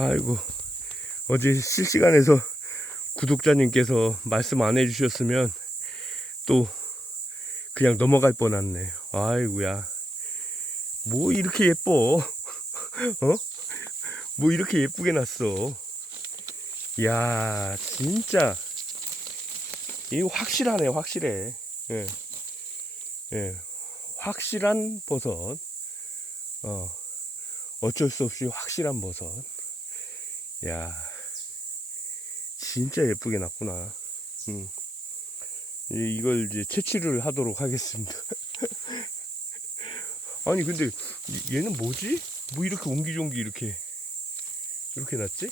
아이고 어제 실시간에서 구독자님께서 말씀 안 해주셨으면 또 그냥 넘어갈 뻔했네. 아이고야. 뭐 이렇게 예뻐? 어? 뭐 이렇게 예쁘게 났어? 야, 진짜. 이거 확실하네, 확실해. 예. 예. 확실한 버섯. 어. 어쩔 수 없이 확실한 버섯. 야. 진짜 예쁘게 났구나. 음. 이- 이걸 이제 채취를 하도록 하겠습니다. 아니, 근데 이- 얘는 뭐지? 뭐 이렇게 옹기종기 이렇게, 이렇게 났지?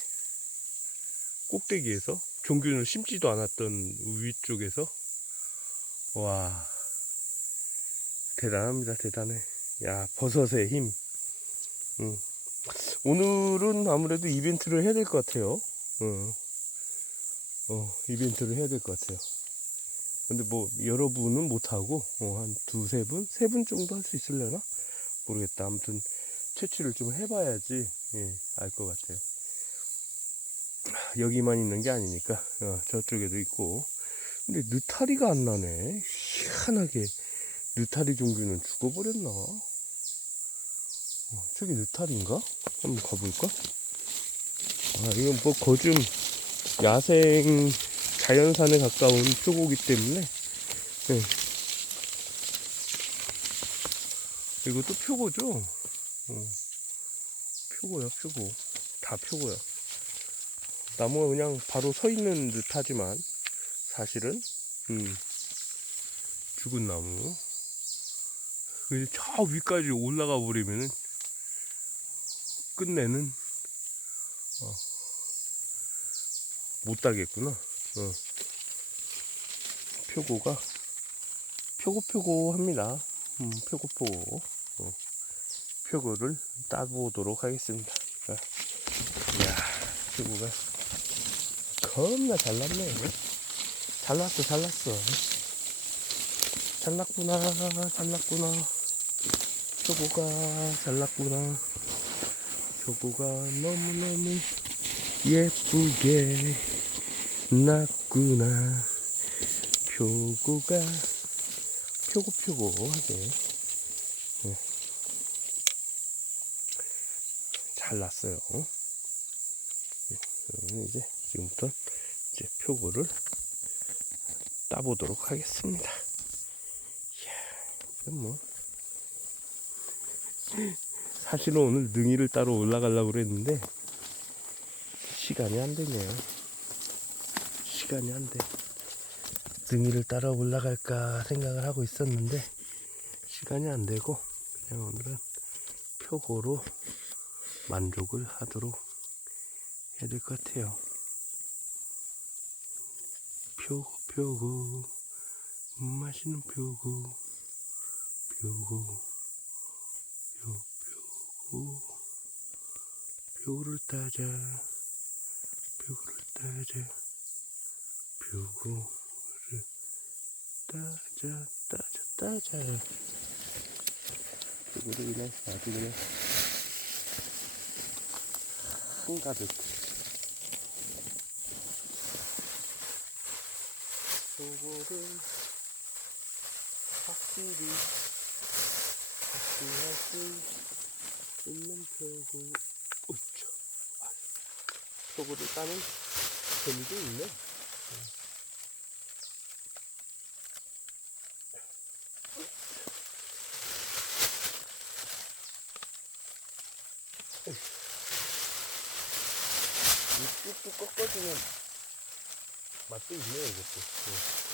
꼭대기에서? 종균을 심지도 않았던 위쪽에서? 와. 대단합니다, 대단해. 야, 버섯의 힘. 음. 오늘은 아무래도 이벤트를 해야 될 것 같아요. 어. 어, 이벤트를 해야 될 것 같아요. 근데 뭐, 여러분은 못하고, 어, 한 두세 분? 세 분 정도 할 수 있으려나? 모르겠다. 아무튼, 채취를 좀 해봐야지, 예, 알 것 같아요. 여기만 있는 게 아니니까, 어, 저쪽에도 있고. 근데 느타리가 안 나네. 희한하게, 느타리 종류는 죽어버렸나? 어, 저기 느타리인가? 한번 가볼까? 아, 이건 뭐, 거좀 야생 자연산에 가까운 표고기 때문에 네. 이것도 표고죠 어. 표고야 표고 다 표고야 나무가 그냥 바로 서 있는 듯 하지만 사실은 음, 죽은 나무 그저 위까지 올라가 버리면은 끝내는 못 따겠구나. 어. 표고가 표고표고 합니다. 음, 표고표고. 어. 표고를 따보도록 하겠습니다. 자, 이야, 표고가 겁나 잘 났네. 잘 났어, 잘 났어. 잘 났구나, 잘 났구나. 표고가 잘 났구나. 표고가 너무너무 예쁘게 났구나. 표고가 표고표고하게. 네. 잘 났어요. 네, 그러면 이제 지금부터 이제 표고를 따보도록 하겠습니다. 이야 이건 뭐 사실은 오늘 능이를 따러 올라가려고 그랬는데 시간이 안 되네요. 시간이 안 돼. 등이를 따라 올라갈까 생각을 하고 있었는데 시간이 안 되고 그냥 오늘은 표고로 만족을 하도록 해야 될 것 같아요. 표고 표고 맛있는 표고 표고 표 표고를 따자. 표고를 따자. 표고를 따자 따자 따자. 표고를 그냥 아주 그냥 한가득. 표고를 확실히 확실할 수 있는 표고 으쌰 표고를 따는 재미도 있네. 이 뚝뚝 꺾어주는 맛도 있네요, 이것도.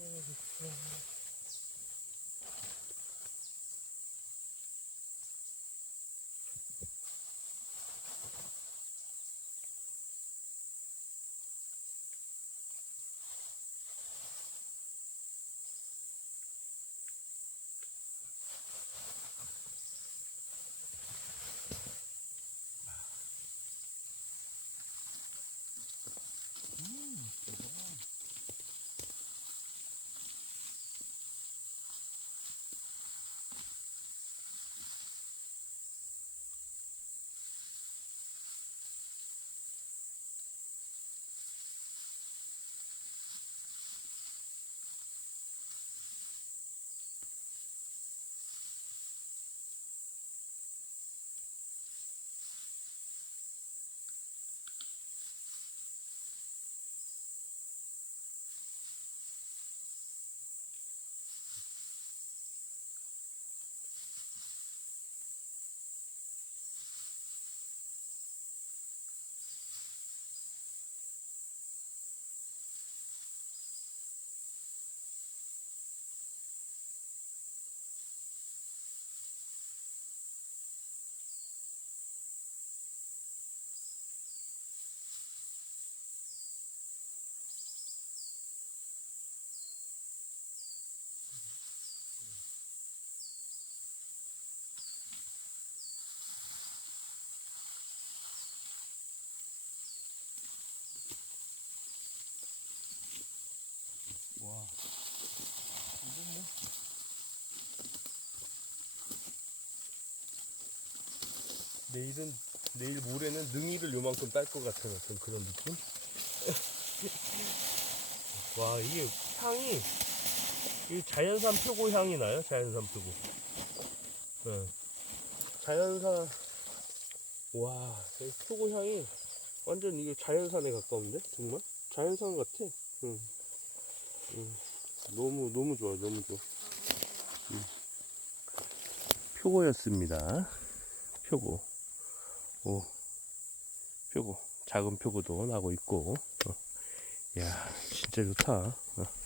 Thank you. 내일은, 내일 모레는 능이를 요만큼 딸 것 같은 어떤 그런 느낌? 와, 이게 향이, 이 자연산 표고 향이 나요? 자연산 표고. 어. 자연산, 와, 이 표고 향이 완전 이게 자연산에 가까운데? 정말? 자연산 같아. 응. 응. 너무, 너무 좋아, 너무 좋아. 응. 표고였습니다. 표고. 오. 표고. 작은 표고도 나고 있고. 어. 야 진짜 좋다. 어.